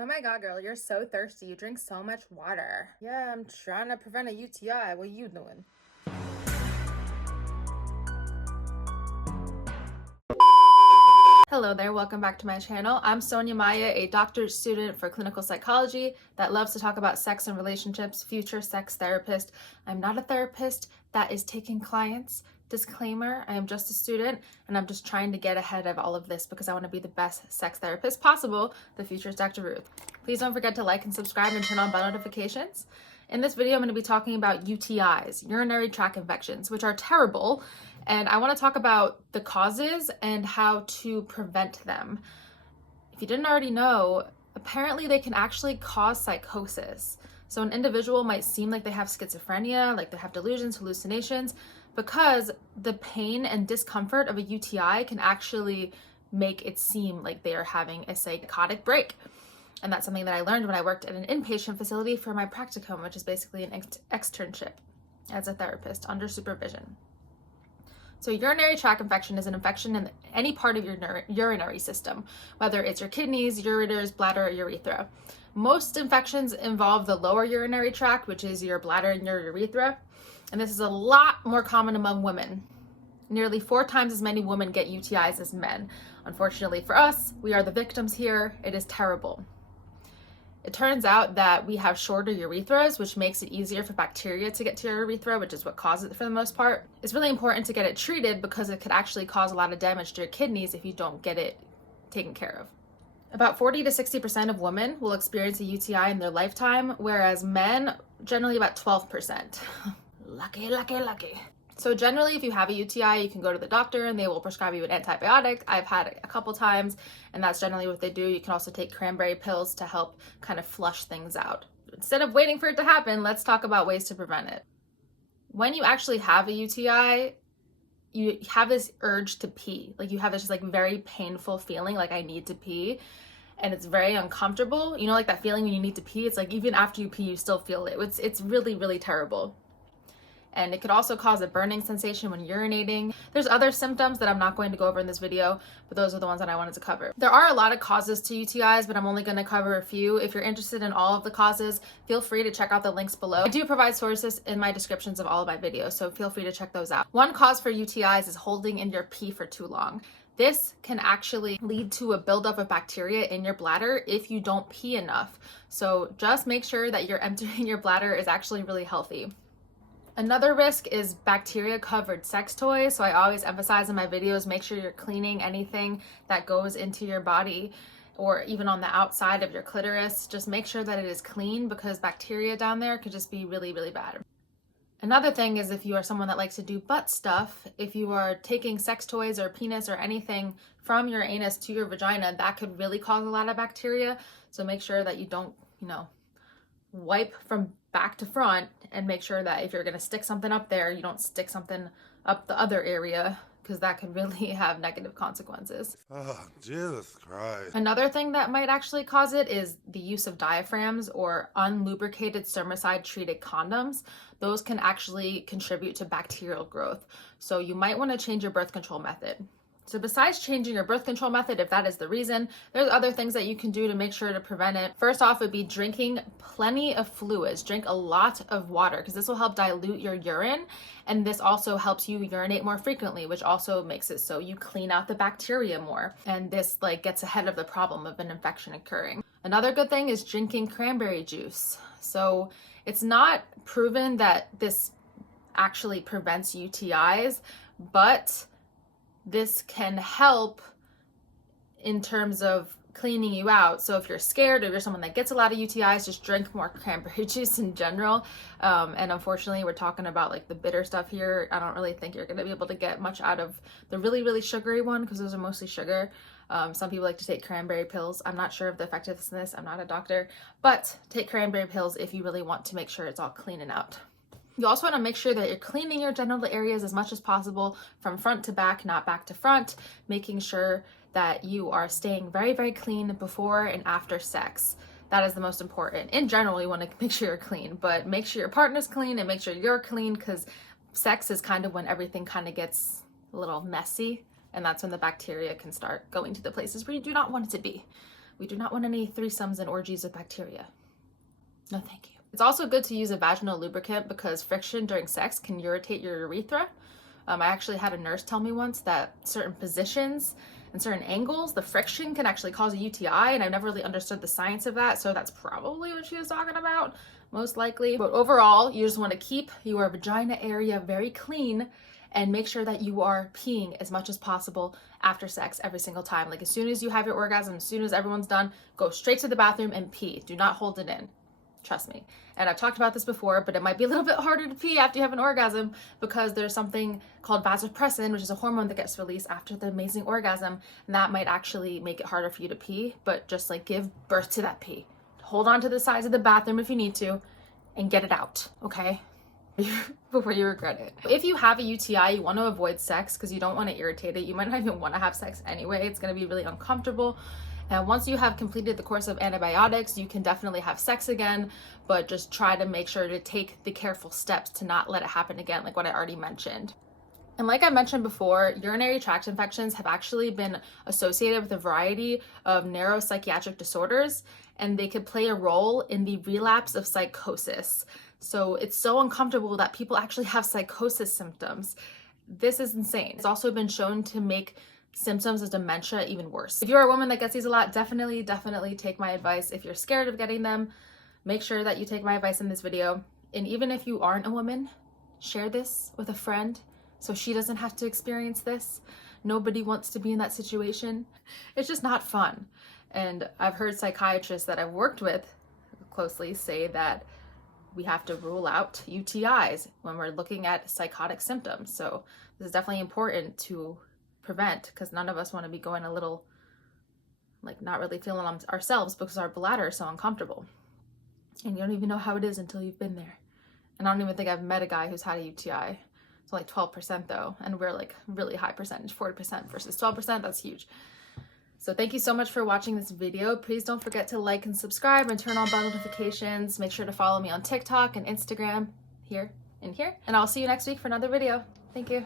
Oh my God, girl, you're so thirsty. You drink so much water. Yeah, I'm trying to prevent a UTI. What you doing? Hello there, welcome back to my channel. I'm Sonya Maya, a doctorate student for clinical psychology that loves to talk about sex and relationships, future sex therapist. I'm not a therapist that is taking clients. Disclaimer, I am just a student and I'm just trying to get ahead of all of this because I want to be the best sex therapist possible. The future is Dr. Ruth. Please don't forget to like and subscribe and turn on bell notifications. In this video, I'm going to be talking about UTIs, urinary tract infections, which are terrible. And I want to talk about the causes and how to prevent them. If you didn't already know, apparently they can actually cause psychosis. So an individual might seem like they have schizophrenia, like they have delusions, hallucinations, because the pain and discomfort of a UTI can actually make it seem like they are having a psychotic break. And that's something that I learned when I worked at an inpatient facility for my practicum, which is basically an externship as a therapist under supervision. So urinary tract infection is an infection in any part of your urinary system, whether it's your kidneys, ureters, bladder, or urethra. Most infections involve the lower urinary tract, which is your bladder and your urethra. And this is a lot more common among women. Nearly 4 times as many women get UTIs as men. Unfortunately for us, we are the victims here. It is terrible. It turns out that we have shorter urethras, which makes it easier for bacteria to get to your urethra, which is what causes it for the most part. It's really important to get it treated because it could actually cause a lot of damage to your kidneys if you don't get it taken care of. About 40 to 60% of women will experience a UTI in their lifetime, whereas men, generally about 12%. Lucky, lucky, lucky. So generally, if you have a UTI, you can go to the doctor and they will prescribe you an antibiotic. I've had it a couple times, and that's generally what they do. You can also take cranberry pills to help kind of flush things out. Instead of waiting for it to happen, let's talk about ways to prevent it. When you actually have a UTI, you have this urge to pee. Like you have this like very painful feeling like I need to pee, and it's very uncomfortable. You know, like that feeling when you need to pee, it's like even after you pee, you still feel it. It's really, really terrible. And it could also cause a burning sensation when urinating. There's other symptoms that I'm not going to go over in this video, but those are the ones that I wanted to cover. There are a lot of causes to UTIs, but I'm only going to cover a few. If you're interested in all of the causes, feel free to check out the links below. I do provide sources in my descriptions of all of my videos, so feel free to check those out. One cause for UTIs is holding in your pee for too long. This can actually lead to a buildup of bacteria in your bladder if you don't pee enough. So just make sure that you're emptying your bladder is actually really healthy. Another risk is bacteria-covered sex toys. So I always emphasize in my videos, make sure you're cleaning anything that goes into your body or even on the outside of your clitoris. Just make sure that it is clean because bacteria down there could just be really, really bad. Another thing is if you are someone that likes to do butt stuff, if you are taking sex toys or penis or anything from your anus to your vagina, that could really cause a lot of bacteria. So make sure that you don't, wipe from back to front, and make sure that if you're going to stick something up there, you don't stick something up the other area because that could really have negative consequences. Oh, Jesus Christ. Another thing that might actually cause it is the use of diaphragms or unlubricated spermicide-treated condoms. Those can actually contribute to bacterial growth. So you might want to change your birth control method. So besides changing your birth control method, if that is the reason, there's other things that you can do to make sure to prevent it. First off would be drinking plenty of fluids. Drink a lot of water because this will help dilute your urine, and this also helps you urinate more frequently, which also makes it so you clean out the bacteria more. And this gets ahead of the problem of an infection occurring. Another good thing is drinking cranberry juice. So it's not proven that this actually prevents UTIs, but this can help in terms of cleaning you out. So if you're scared or you're someone that gets a lot of UTIs, just drink more cranberry juice in general. And unfortunately, we're talking about the bitter stuff here. I don't really think you're going to be able to get much out of the really, really sugary one because those are mostly sugar. Some people like to take cranberry pills. I'm not sure of the effectiveness. I'm not a doctor, but take cranberry pills if you really want to make sure it's all clean and out. You also want to make sure that you're cleaning your genital areas as much as possible from front to back, not back to front, making sure that you are staying very, very clean before and after sex. That is the most important. In general, you want to make sure you're clean, but make sure your partner's clean and make sure you're clean because sex is kind of when everything kind of gets a little messy, and that's when the bacteria can start going to the places where you do not want it to be. We do not want any threesomes and orgies of bacteria. No, thank you. It's also good to use a vaginal lubricant because friction during sex can irritate your urethra. I actually had a nurse tell me once that certain positions and certain angles, the friction can actually cause a UTI, and I've never really understood the science of that, so that's probably what she was talking about, most likely. But overall, you just want to keep your vagina area very clean and make sure that you are peeing as much as possible after sex every single time. Like as soon as you have your orgasm, as soon as everyone's done, go straight to the bathroom and pee. Do not hold it in. Trust me. And I've talked about this before, but it might be a little bit harder to pee after you have an orgasm because there's something called vasopressin, which is a hormone that gets released after the amazing orgasm, and that might actually make it harder for you to pee, but just like give birth to that pee. Hold on to the sides of the bathroom if you need to and get it out, okay? Before you regret it. If you have a UTI, you want to avoid sex because you don't want to irritate it. You might not even want to have sex anyway. It's going to be really uncomfortable. And once you have completed the course of antibiotics, you can definitely have sex again, but just try to make sure to take the careful steps to not let it happen again, like what I already mentioned. And like I mentioned before, urinary tract infections have actually been associated with a variety of neuropsychiatric disorders, and they could play a role in the relapse of psychosis. So it's so uncomfortable that people actually have psychosis symptoms. This is insane. It's also been shown to make symptoms of dementia even worse. If you're a woman that gets these a lot, definitely take my advice. If you're scared of getting them, make sure that you take my advice in this video. And even if you aren't a woman, share this with a friend so she doesn't have to experience this. Nobody wants to be in that situation. It's just not fun. And I've heard psychiatrists that I've worked with closely say that we have to rule out UTIs when we're looking at psychotic symptoms. So this is definitely important to prevent because none of us want to be going a little like not really feeling ourselves because our bladder is so uncomfortable. And you don't even know how it is until you've been there. And I don't even think I've met a guy who's had a UTI. It's like 12% though. And we're like really high percentage, 40% versus 12%. That's huge. So thank you so much for watching this video. Please don't forget to like and subscribe and turn on bell notifications. Make sure to follow me on TikTok and Instagram here and here. And I'll see you next week for another video. Thank you.